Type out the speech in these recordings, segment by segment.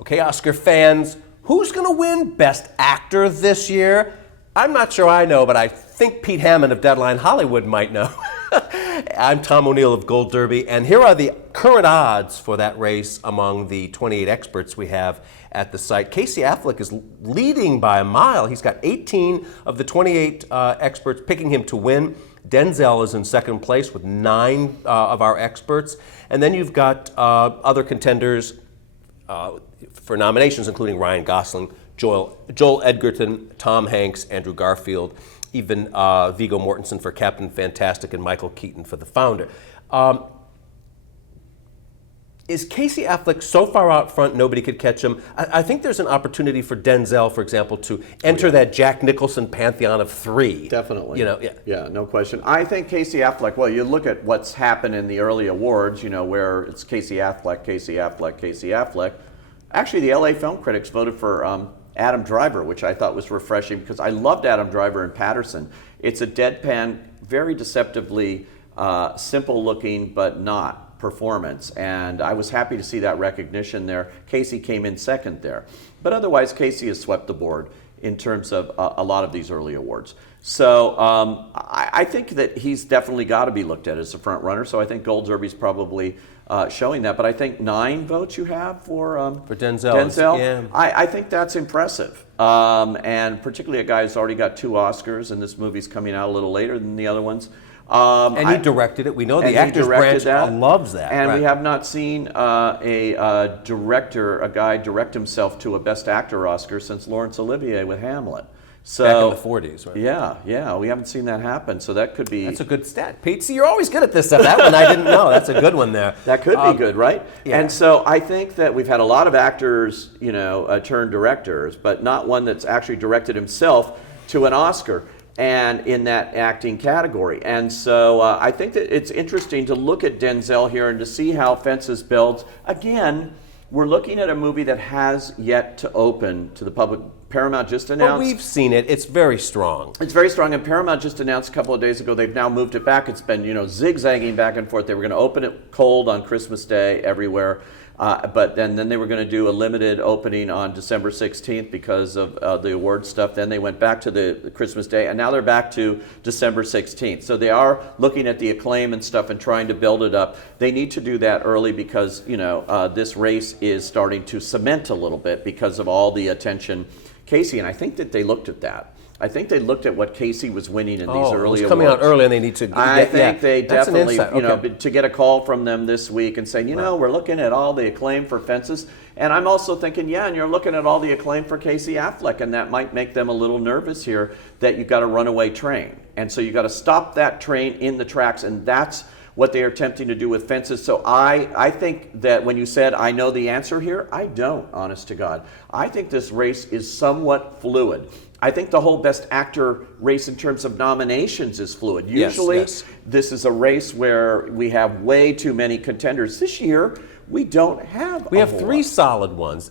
Okay, Oscar fans, who's going to win Best Actor this year? I'm not sure I know, but I think Pete Hammond of Deadline Hollywood might know. I'm Tom O'Neill of Gold Derby, and here are the current odds for that race among the 28 experts we have at the site. Casey Affleck is leading by a mile. He's got 18 of the 28 experts picking him to win. Denzel is in second place with 9 of our experts. And then you've got other contenders for nominations, including Ryan Gosling, Joel Edgerton, Tom Hanks, Andrew Garfield, even Viggo Mortensen for Captain Fantastic, and Michael Keaton for The Founder. Is Casey Affleck so far out front nobody could catch him? I think there's an opportunity for Denzel, for example, to enter that Jack Nicholson pantheon of 3. Definitely. Yeah, no question. I think Casey Affleck, well, you look at what's happened in the early awards, where it's Casey Affleck, Casey Affleck, Casey Affleck. Actually, the LA film critics voted for Adam Driver, which I thought was refreshing because I loved Adam Driver in Patterson. It's a deadpan, very deceptively simple looking, but not performance. And I was happy to see that recognition there. Casey came in second there. But otherwise, Casey has swept the board in terms of a lot of these early awards. So I think that he's definitely got to be looked at as a front runner. So I think Gold Derby's probably showing that. But I think 9 votes you have for Denzel. Yeah. I think that's impressive. And particularly a guy who's already got 2 Oscars, and this movie's coming out a little later than the other ones. And he directed it. We know the Actors Branch loves that. And we have not seen a guy direct himself to a Best Actor Oscar since Laurence Olivier with Hamlet. So, back in the 40s, right? Yeah, we haven't seen that happen. So that could be... That's a good stat, Pete. See, you're always good at this stuff. That one I didn't know. That's a good one there. That could be good, right? Yeah. And so I think that we've had a lot of actors, turn directors, but not one that's actually directed himself to an Oscar and in that acting category. And so I think that it's interesting to look at Denzel here and to see how Fences builds. Again, we're looking at a movie that has yet to open to the public. Paramount just announced... Well, we've seen it. It's very strong. It's very strong, and Paramount just announced a couple of days ago they've now moved it back. It's been, zigzagging back and forth. They were going to open it cold on Christmas Day everywhere, but then they were going to do a limited opening on December 16th because of the award stuff. Then they went back to the Christmas Day, and now they're back to December 16th. So they are looking at the acclaim and stuff and trying to build it up. They need to do that early because, this race is starting to cement a little bit because of all the attention Casey, and I think that they looked at that. I think they looked at what Casey was winning in these early awards. Coming out early, and they need to. I think they definitely, to get a call from them this week and saying, we're looking at all the acclaim for Fences, and I'm also thinking, and you're looking at all the acclaim for Casey Affleck, and that might make them a little nervous here that you've got a runaway train, and so you've got to stop that train in the tracks, and that's what they are attempting to do with Fences. So I think that when you said, I know the answer here, I don't, honest to God. I think this race is somewhat fluid. I think the whole Best Actor race in terms of nominations is fluid. Usually, this is a race where we have way too many contenders. This year, we don't have We have 3 solid ones.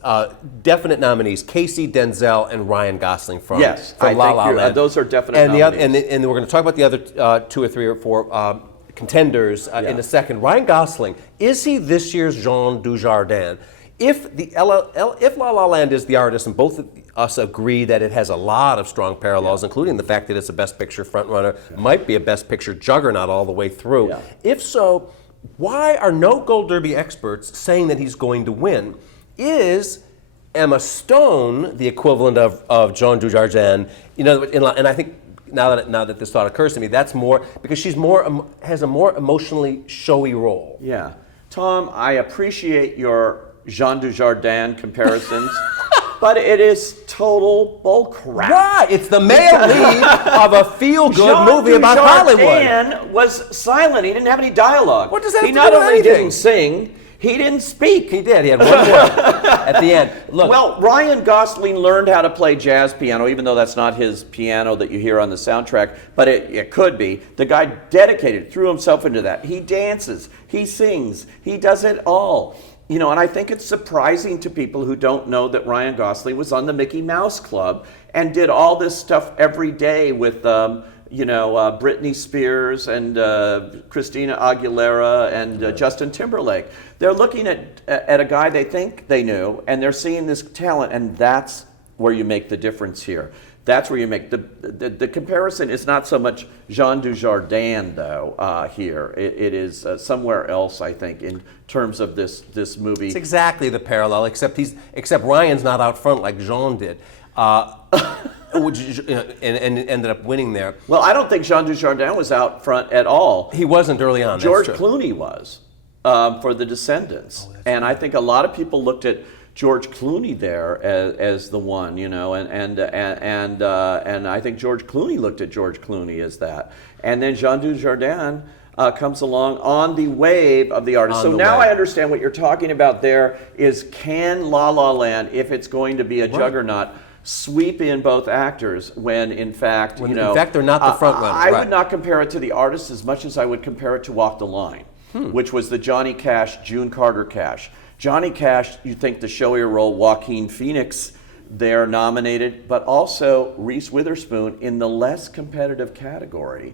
Definite nominees, Casey, Denzel, and Ryan Gosling from La La Land. Those are definite nominees. And we're going to talk about the other 2 or 3 or 4 contenders in a second. Ryan Gosling, is he this year's Jean Dujardin? If La La Land is the artist, and both of us agree that it has a lot of strong parallels, including the fact that it's a Best Picture frontrunner, might be a Best Picture juggernaut all the way through. Yeah. If so, why are no Gold Derby experts saying that he's going to win? Is Emma Stone the equivalent of Jean Dujardin? And I think now that this thought occurs to me, that's more because she's has a more emotionally showy role. Yeah, Tom, I appreciate your Jean Dujardin comparisons, but it is total bullcrap. Right, it's the male lead of a feel-good movie about Hollywood. Jean Dujardin was silent. He didn't have any dialogue. What does that have to do with anything? He not only didn't sing, he didn't speak. He did. He had one word at the end. Look. Well, Ryan Gosling learned how to play jazz piano, even though that's not his piano that you hear on the soundtrack, but it could be. The guy dedicated, threw himself into that. He dances, he sings, he does it all. And I think it's surprising to people who don't know that Ryan Gosling was on the Mickey Mouse Club and did all this stuff every day with Britney Spears and Christina Aguilera and Justin Timberlake. They're looking at a guy they think they knew, and they're seeing this talent, and that's where you make the difference here. That's where you make the comparison is not so much Jean Dujardin though here. It is somewhere else, I think, in terms of this movie. It's exactly the parallel, except Ryan's not out front like Jean did. And ended up winning there. Well, I don't think Jean Dujardin was out front at all. He wasn't early on. George Clooney was for The Descendants, and I think a lot of people looked at George Clooney there as the one, and I think George Clooney looked at George Clooney as that, and then Jean Dujardin comes along on the wave of the artist. So now I understand what you're talking about. There is, can La La Land, if it's going to be a juggernaut, sweep in both actors when in fact in fact they're not the front runners. I would not compare it to the artist as much as I would compare it to Walk the Line, which was the Johnny Cash, June Carter Cash. Johnny Cash, you think the showier role, Joaquin Phoenix, they're nominated, but also Reese Witherspoon in the less competitive category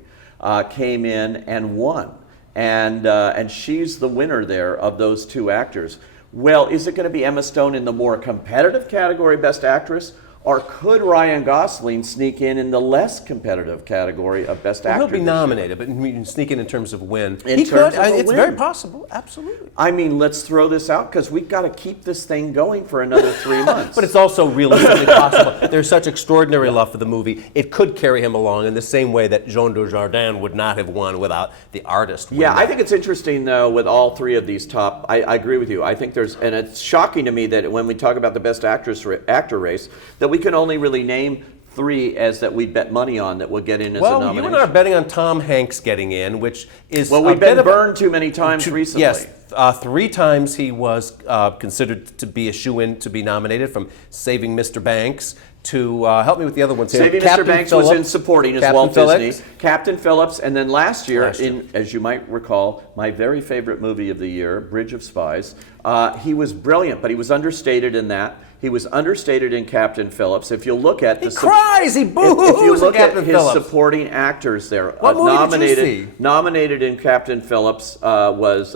came in and won, and she's the winner there of those two actors. Well, is it going to be Emma Stone in the more competitive category, Best Actress? Or could Ryan Gosling sneak in the less competitive category of Best Actor? He'll be nominated, but he can sneak in terms of win. He could. It's very possible. Absolutely. I mean, let's throw this out because we've got to keep this thing going for another 3 months. But it's also realistically possible. There's such extraordinary love for the movie. It could carry him along in the same way that Jean Dujardin would not have won without the artist winning. Yeah, I think it's interesting though with all three of these top. I agree with you. I think and it's shocking to me that when we talk about the Best Actor race, that we can only really name three as that we bet money on that will get in as a nomination. Well, you and I are betting on Tom Hanks getting in, which is we've been burned too many times recently. Yes, 3 times he was considered to be a shoo-in to be nominated, from Saving Mr. Banks to help me with the other ones. Saving Mr. Banks was in supporting as Walt Disney. Captain Phillips, and then last year, as you might recall, my very favorite movie of the year, Bridge of Spies. He was brilliant, but he was understated in that. He was understated in Captain Phillips. If you look at he cries, he boo-hoos. If you look at his Phillips. Supporting actors there, what movie did you see? Nominated in Captain Phillips was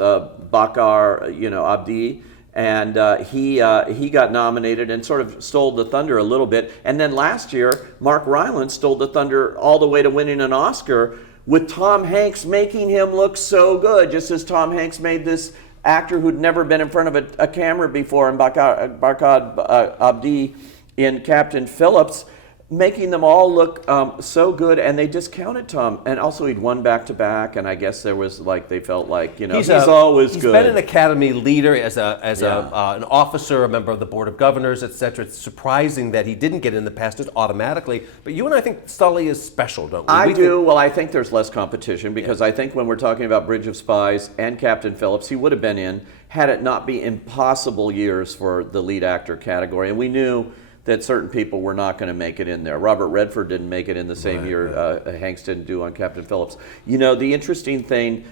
Bakar, Abdi. And he got nominated and sort of stole the thunder a little bit. And then last year, Mark Rylance stole the thunder all the way to winning an Oscar with Tom Hanks making him look so good, just as Tom Hanks made this actor who'd never been in front of a camera before, and Barkhad Abdi in Captain Phillips, making them all look so good, and they discounted Tom. And also, he'd won back-to-back, and I guess there was they felt like he's always good. He's been an Academy leader as an officer, a member of the Board of Governors, etc. It's surprising that he didn't get in the past just automatically. But you and I think Sully is special, don't we? I do. Well, I think there's less competition because I think when we're talking about Bridge of Spies and Captain Phillips, he would have been in had it not been impossible years for the lead actor category, and we knew that certain people were not going to make it in there. Robert Redford didn't make it in the same year Hanks didn't do on Captain Phillips. The interesting thing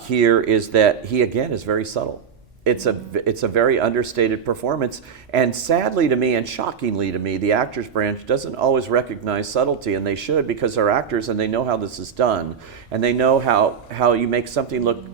here is that he, again, is very subtle. It's a very understated performance, and sadly to me, and shockingly to me, the actors branch doesn't always recognize subtlety, and they should, because they're actors and they know how this is done, and they know how you make something look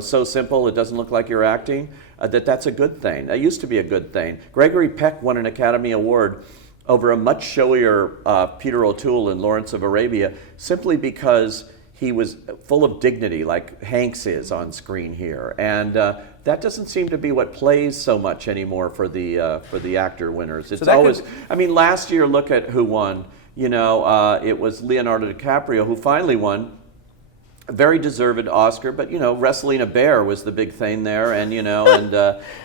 so simple it doesn't look like you're acting, that's a good thing. That used to be a good thing. Gregory Peck won an Academy Award over a much showier Peter O'Toole in Lawrence of Arabia, simply because he was full of dignity, like Hanks is on screen here. And that doesn't seem to be what plays so much anymore for the actor winners. It's always, last year, look at who won. It was Leonardo DiCaprio who finally won. A very deserved Oscar, but wrestling a bear was the big thing there, and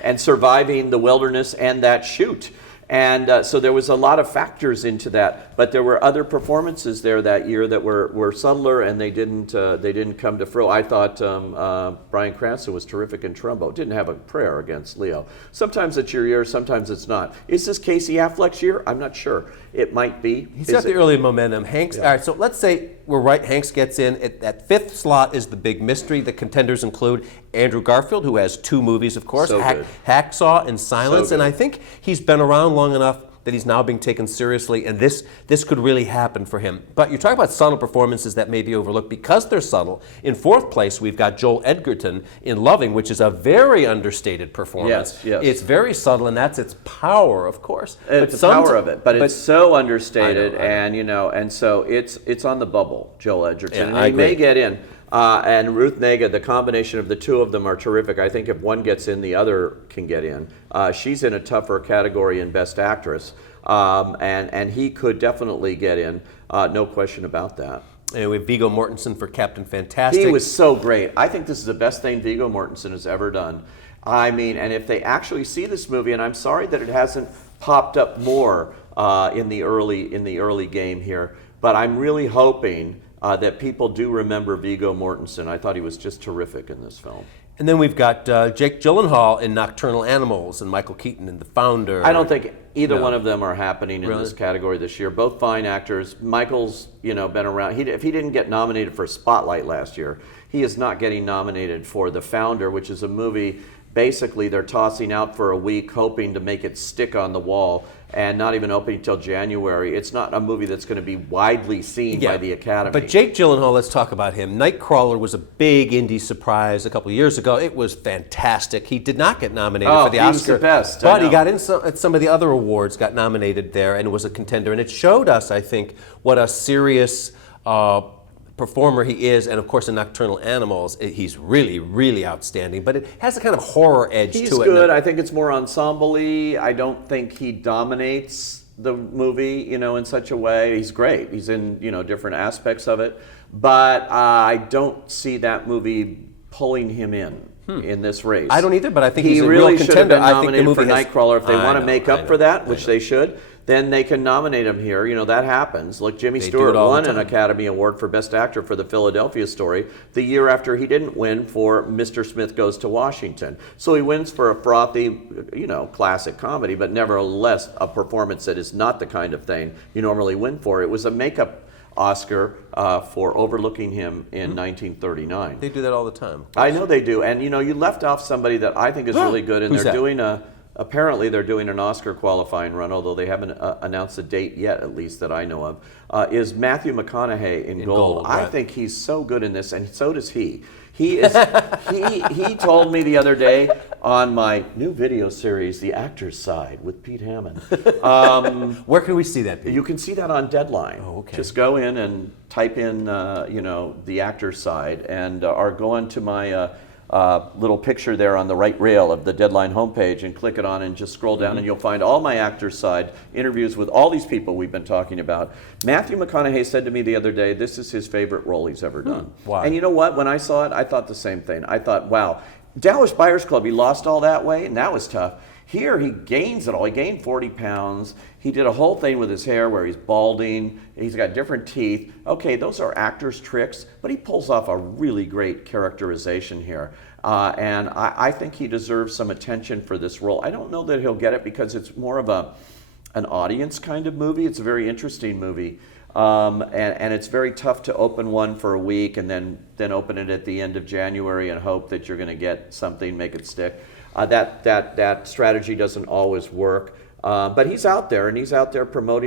and surviving the wilderness and that shoot. And so there was a lot of factors into that, but there were other performances there that year that were subtler, and they didn't come to fro. I thought Bryan Cranston was terrific in Trumbo. Didn't have a prayer against Leo. Sometimes it's your year, sometimes it's not. Is this Casey Affleck's year? I'm not sure. It might be. He's got the early momentum. Hanks. Yeah. All right, so let's say we're right. Hanks gets in. That fifth slot is the big mystery. The contenders include Andrew Garfield, who has 2 movies, of course, Hacksaw and Silence, and I think he's been around long enough that he's now being taken seriously, and this could really happen for him. But you talk about subtle performances that may be overlooked because they're subtle. In fourth place, we've got Joel Edgerton in Loving, which is a very understated performance. Yes. It's very subtle, and that's its power, of course. It's the power of it, but it's so understated, I know. and so it's on the bubble, Joel Edgerton. Yeah, and he may get in. And Ruth Negga, the combination of the two of them are terrific. I think if one gets in, the other can get in. She's in a tougher category in Best Actress, and he could definitely get in, no question about that. And we have Viggo Mortensen for Captain Fantastic. He was so great. I think this is the best thing Viggo Mortensen has ever done. I mean, and if they actually see this movie, and I'm sorry that it hasn't popped up more in the early game here, but I'm really hoping that people do remember Viggo Mortensen. I thought he was just terrific in this film. And then we've got Jake Gyllenhaal in Nocturnal Animals and Michael Keaton in The Founder. I don't think either one of them are happening in Really? this category this year. Both fine actors. Michael's, been around. If he didn't get nominated for Spotlight last year, he is not getting nominated for The Founder, which is a movie basically they're tossing out for a week, hoping to make it stick on the wall, and not even opening until January. It's not a movie that's going to be widely seen by the Academy. But Jake Gyllenhaal, let's talk about him. Nightcrawler was a big indie surprise a couple of years ago. It was fantastic. He did not get nominated for the Oscar. He was the best. But he got in some of the other awards, got nominated there, and was a contender. And it showed us, I think, what a serious performer he is, and of course in Nocturnal Animals he's really, really outstanding, but it has a kind of horror edge to it. He's good. I think it's more ensemble-y. I don't think he dominates the movie, in such a way. He's great. He's in, different aspects of it, but I don't see that movie pulling him in this race. I don't either, but I think he he's a really real should have contender. been nominated for Nightcrawler. If they want to make up for that, which they should, then they can nominate him here. That happens. Like Jimmy Stewart won an Academy Award for Best Actor for The Philadelphia Story the year after he didn't win for Mr. Smith Goes to Washington. So he wins for a frothy, classic comedy, but nevertheless a performance that is not the kind of thing you normally win for. It was a makeup Oscar for overlooking him in 1939. They do that all the time. I know they do. And, you left off somebody that I think is really good, and they're doing apparently they're doing an Oscar qualifying run, although they haven't announced a date yet, at least that I know of, is Matthew McConaughey in Gold. I think he's so good in this, and so does he. He is. he told me the other day on my new video series, The Actor's Side with Pete Hammond. Where can we see that, Pete? You can see that on Deadline. Oh, okay. Just go in and type in, The Actor's Side, and or go onto my little picture there on the right rail of the Deadline homepage and click it on and just scroll down and you'll find all my Actor's Side interviews with all these people we've been talking about. Matthew McConaughey said to me the other day, this is his favorite role he's ever done. Wow. And you know what? When I saw it, I thought the same thing. I thought, wow, Dallas Buyers Club, he lost all that weight and that was tough. Here he gains it all. He gained 40 pounds. He did a whole thing with his hair where he's balding. He's got different teeth. Okay, those are actors' tricks, but he pulls off a really great characterization here. And I think he deserves some attention for this role. I don't know that he'll get it because it's more of an audience kind of movie. It's a very interesting movie. And it's very tough to open one for a week and then open it at the end of January and hope that you're going to get something, make it stick. That strategy doesn't always work. But he's out there, and he's out there promoting